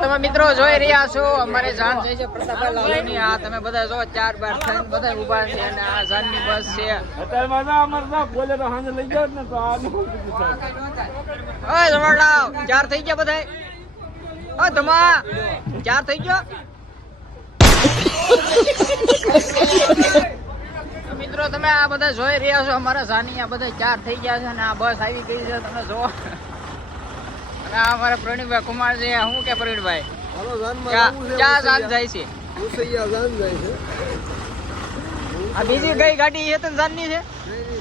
તમે મિત્રો જોઈ રહ્યા છો અમારે જાન જાય છે પ્રતાપભાઈ લાલની. આ તમે બધા જો 4 બાર થઈને બધા ઊભા છે અને આ જાનની બસ છે. અત્યારે મારા અમર ના બોલે તો હાંજે લઈ જાવ ને તો આ ઓય જમણલાવ 4 થઈ ગયા બધાય. ઓ ધમા 4 થઈ ગયો. મિત્રો તમે આ બધા જોઈ રહ્યા છો અમારા જાની આ બધા 4 થઈ ગયા છે અને આ બસ આવી ગઈ છે તમે જો. અને આ અમારા પ્રણીભાઈ કુમાર છે. શું કે પ્રવીણભાઈ હાલો જાનમાં ક્યાં જાન જાય છે? ઉસૈયા જાન જાય છે. આ બીજી કઈ ગાડી છે તને જાનની છે?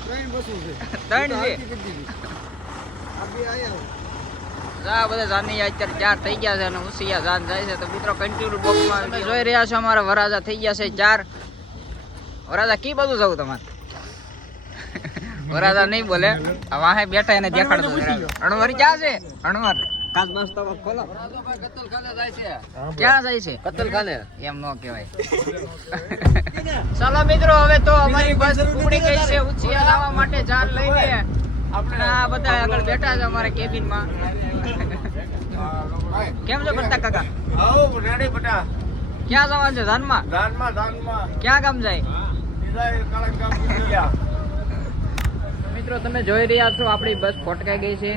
ટ્રેન બસું છે. 3 છે. આપી આયા આ બધા જાની અત્યારે 4 થઈ ગયા છે અને ઉસૈયા જાન જાય છે. તો મિત્રો કન્ટિન્યુ બોક્સમાં તમે જોઈ રહ્યા છો અમારા વરાજા થઈ ગયા છે 4. વરાજા કી બધું જવું તમારે? વરાજા નહીં બોલે. આ વાહે બેઠા એને દેખાડતો. અણવર ક્યાં છે? અણવર કાચ મસ્ત ખોલો. કતલખાને જાય છે. ક્યાં જાય છે? કતલખાને. એમ ન કહેવાય. ચાલો મિત્રો હવે તો અમારી બસ ઉપડી ગઈ છે ઉચિયા જવા માટે જાન લઈને. આપણે આ બધા આગળ બેઠા છે અમારા કેબિનમાં. કેમ છે બટા કાકા? આવો રેડી બટા. ક્યાં જવાનું છે? જાનમાં. જાનમાં ક્યાં ગામ જાય? મિત્રો તમે જોઈ રહ્યા છો આપણી બસ ફોટકાઈ ગઈ છે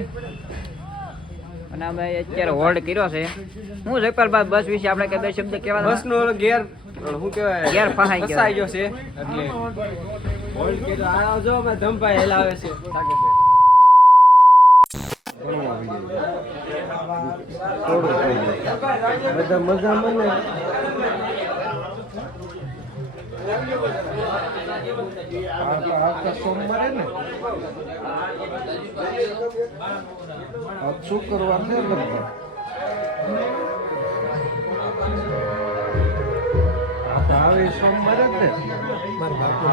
અને અમે અત્યારે હોલ્ડ કર્યો છે. હું જયપાલભાઈ બસ વિશે આપણે કે બે શબ્દ કહેવાના? બસ નો ગેર શું કહેવાય ગેર ફસાઈ ગયો છે એટલે હોલ્ડ કર્યો. આ જો મે ધમભાઈ હેલાવે છે. બધા મજા મને સોમવારે ને શું કરવાનું છે લગભગ આવે સોમવારે જ ને મારા બાપુ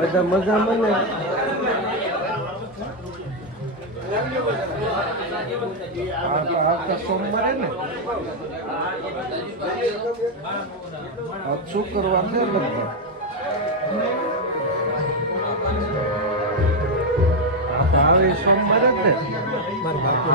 બધા મજા મને સોમવારે ને શું કરવાનું છે લગભગ આવે સોમવારે જ ને મારા બાપુ